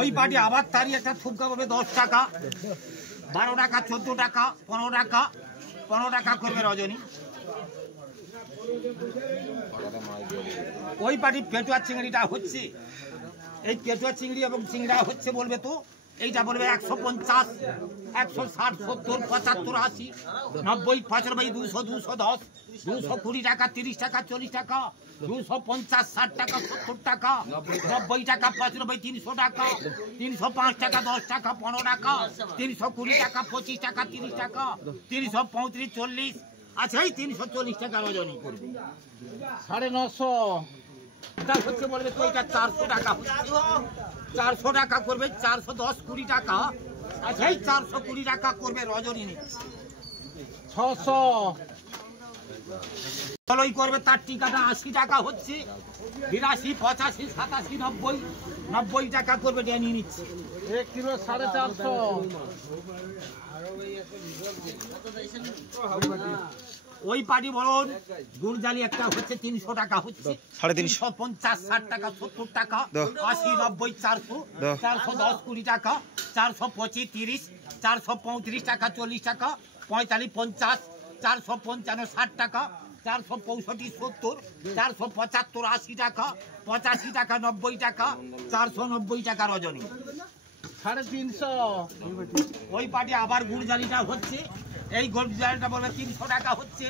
ওই পাটি আবার তারই একটা থুপকা করবে 10 টাকা, 12 টাকা, 14 টাকা, 15 টাকা, 15 টাকা করবে রজনী। ওই পাটি পেটুয়া চিংড়িটা হচ্ছে, এই পেটুয়া চিংড়ি এবং চিংড়া হচ্ছে বলবে তো, এইটা বলবে 150, 160, 70, 75, 80, 90, 95, 200, 210, 220 টাকা, 30 টাকা, 40 টাকা, 250, 60 টাকা, 70 টাকা, 90 টাকা, 95, 300 টাকা, 305 টাকা, 10 টাকা, 15 টাকা, 320 টাকা, 25 টাকা, 30 টাকা, 335, 40, আচ্ছা এই 340 টাকা রজনী করবে। 950 হচ্ছে বলবে তো এটা 400 টাকা, 400 টাকা করবে, 410, 20 টাকা, আচ্ছা এই 420 টাকা করবে রজনী নিচ্ছে। 600 চলই করবে, তার টিকাটা 80 টাকা হচ্ছে, 82, 85, 87, 90, 90 টাকা করবে, নিয়ে নিচ্ছে। 1 কিলো 450। ওই পাটি বলুন গুড় জালি একটা হচ্ছে 300 টাকা হচ্ছে, 350, 60 টাকা, 70 টাকা, 80, 90, 400, 410, 20 টাকা, 425, 30, 435 টাকা, 40 টাকা, 45, 50, 455, 60 টাকা, 465, 70, 475, 80 টাকা, 85 টাকা, 90 টাকা, 490 টাকা রজনী। 350 ওই পাটি আবার গুড় জালিটা হচ্ছে, এই গুড় জালিটা বলবে 300 টাকা হচ্ছে,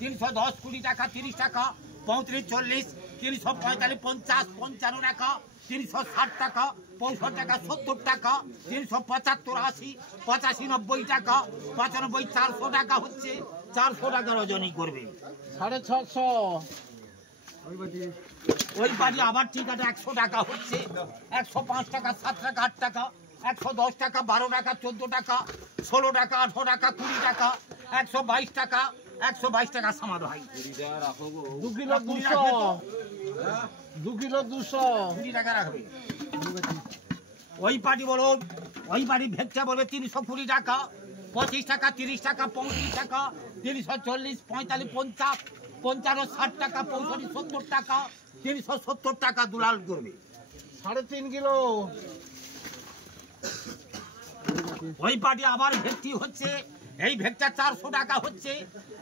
310, 20 টাকা, 30 টাকা, 35, 40, 345, 50, 55 টাকা, 360 টাকা, 65 টাকা, 70 টাকা, 375, 80, 85, 90 টাকা, 95, 400 টাকা হচ্ছে, 400 টাকা রজনী করবে। 650 ওই পাটি আবার ঠিক আছে 100 টাকা হচ্ছে, 105 টাকা, 7 টাকা, 8 টাকা, 110 টাকা, 12 টাকা, 14 টাকা, 16 টাকা, 18 টাকা, 20 টাকা, 122 টাকা, 122 টাকা সামাদ ভাই। 2 কিলো 200, 2 কিলো 200, 20 টাকা রাখবে। ওই পাটি বলুন, ওই পাটি ভেটটা বলবে 320 টাকা, 25 টাকা, 30 টাকা, 35 টাকা, 340, 45, 50, 55, 60 টাকা, 65, 70 টাকা, 370 টাকা দুলাল করবে। 3.5 কিলো ওই পাটি আবার ভেটটি হচ্ছে, এই ভেটটা 400 টাকা হচ্ছে,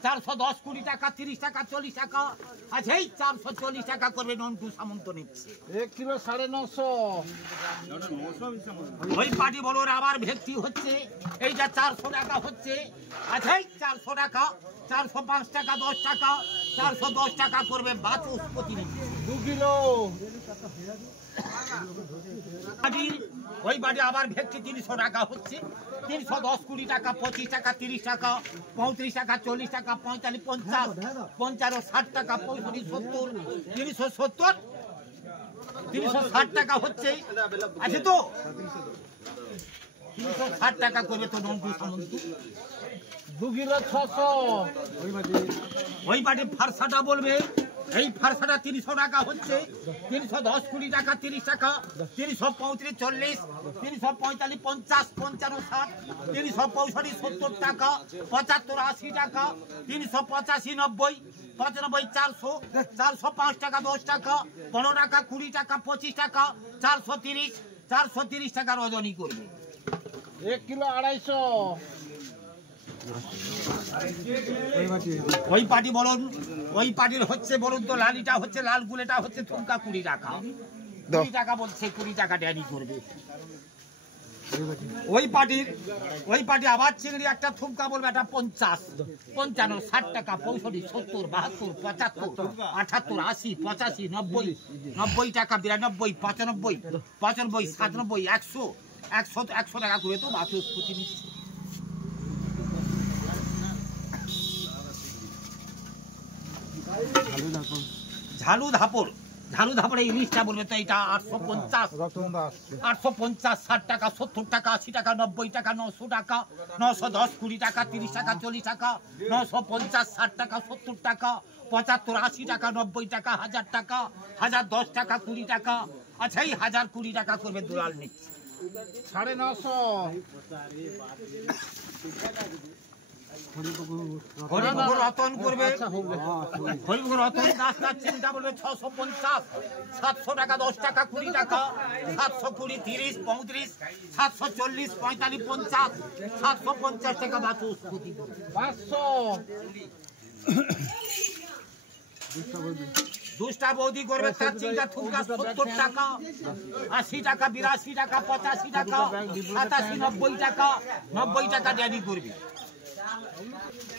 410, 20 টাকা, 30 টাকা, 40 টাকা, আচ্ছা এই 440 টাকা করবে। নন্টু সামন্ত নিচ্ছে 1 কিলো 950। ওই পাটি বড় আবার ভেটটি হচ্ছে, এইটা 400 টাকা হচ্ছে, আচ্ছা এই 400 টাকা, 405 টাকা, 10 টাকা, 410 টাকা করবে। বাচস্পতি নিচ্ছে 2 কিলো। ওই বাড়ি আবার ভেটটি 300 টাকা হচ্ছে, 310, 20 টাকা, 25 টাকা, 30 টাকা, 35 টাকা, 40 টাকা, 45, 50, 55, 60 টাকা, 65, 70, 370, 360 টাকা হচ্ছে, আছে তো 360 টাকা করবে তো নন্টু সামন্ত। 2 কিলো 600 ওই বাড়ি ফারসাটা বলবে, এই ফারসাটা 300 টাকা হচ্ছে, 310, 20 টাকা, 30 টাকা, 335, 40, 345, 50, 55, 60, 365, 70 টাকা, 75, 80 টাকা, 385, 90, 95, 400, 405 টাকা, 10 টাকা, 15 টাকা, 20 টাকা, 25 টাকা, 430, 430 টাকা রজনী করবে। 1 কিলো 250 ওই পাটি বলুন, ওই পাটির হচ্ছে বলুন তো লালিটা হচ্ছে, লাল গুলেটা হচ্ছে থুমকা 20 টাকা, 20 টাকা বলছে, 20 টাকা ড্যানি করবে। ওই পাটি আবার চিংড়ি একটা থুমকা বলবে, এটা 50, 55, 60 টাকা, 65, 70, 72, 75, 78, 80, 85, 90, 90 টাকা, 92, 95, 95, 97, 100, 100 টাকা করে তো বাচস্পতি নিচ্ছে। ঝালু ধাপড় এই ইলিশটা বলবে তো এটা 850, 850, 60 টাকা, 70 টাকা, 80 টাকা, 90 টাকা, 900 টাকা, 910, 20 টাকা, 30 টাকা, 40 টাকা, 950, 60 টাকা, 70 টাকা, 75, 80 টাকা, 90 টাকা, 1000 টাকা, 1010 টাকা, 20 টাকা, আচ্ছা এই 1020 টাকা করবে দুলাল নিচ্ছে। 950 হরিপুকুর রতন করবে, হরিপুকুর রতন দাস তার চিন্তা বলবে 650, 700 টাকা, 10 টাকা, 20 টাকা, 720, 30, 35, 740, 45, 50, 750 টাকা বাতুস 500। দুষ্টা বৌদি করবে তার চিন্তা থুকা 70 টাকা, 80 টাকা, 82 টাকা, 85 টাকা, 87, 90 টাকা, 90 টাকা ড্যাডি করবে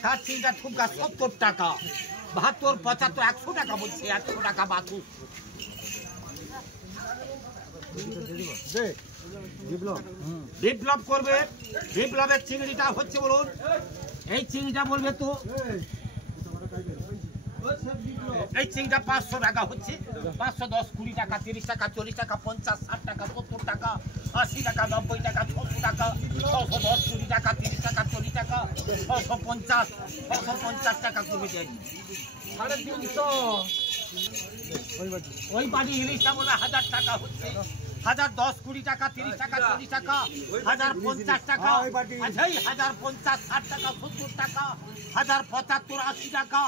তার চিন্তা থুকা 70 টাকা, 72, 75, 100 টাকা বলছে, 100 টাকা বাতু। বিপ্লব করবে, বিপ্লবের চিংড়িটা হচ্ছে বলুন, এই চিংড়িটা বলবে তো এই চিংড়িটা 500 টাকা হচ্ছে, 510, 20 টাকা, 30 টাকা, 40 টাকা, 50, 60 টাকা, 70 টাকা, 80 টাকা, 90 টাকা, 600 টাকা, 610, 20 টাকা, 30 টাকা, 40 টাকা, 650, 650 টাকা করবে ড্যাডি। 350 ওই বাড়ি ইলিশটা বলে 1000 টাকা হচ্ছে, 1010, 20 টাকা, 30 টাকা, 40 টাকা, 1050 টাকা, আচ্ছা 1050, 60 টাকা, 70 টাকা, 1075, 80 টাকা,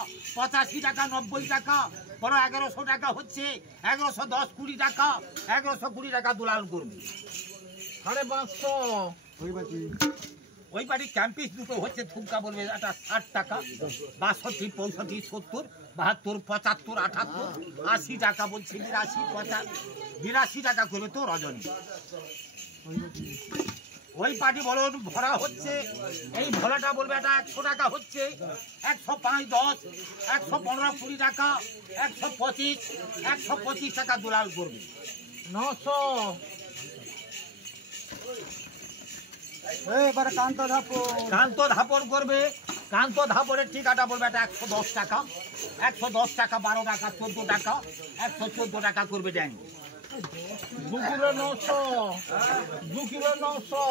85 টাকা, 90 টাকা, বড় 1100 টাকা হচ্ছে, 1110, 20 টাকা, 1120 টাকা দুলাল করবে। 550 ওই বাড়ি ক্যাম্পিস দুটো হচ্ছে, থুমকা বলবে এটা 60 টাকা, 62, 65, 70, 72, 75, 78, 80 টাকা বলছে, 82, 82 টাকা করবে তো রজনী। ওই পার্টি বলুন ভরা হচ্ছে, এই ভরাটা বলবে এটা 100 টাকা হচ্ছে, 105, 10, 115, 20 টাকা, 125, 125 টাকা দুলাল করবে। 900 কান্ত ধাপড় করবে, কান্ত ধাপড়ের ঠিকাটা বলবে এটা 110 টাকা, 110 টাকা, 12 টাকা, 14 টাকা, 114 টাকা করবে ড্যাং। 2 কিলো 900, 2 কিলো 900।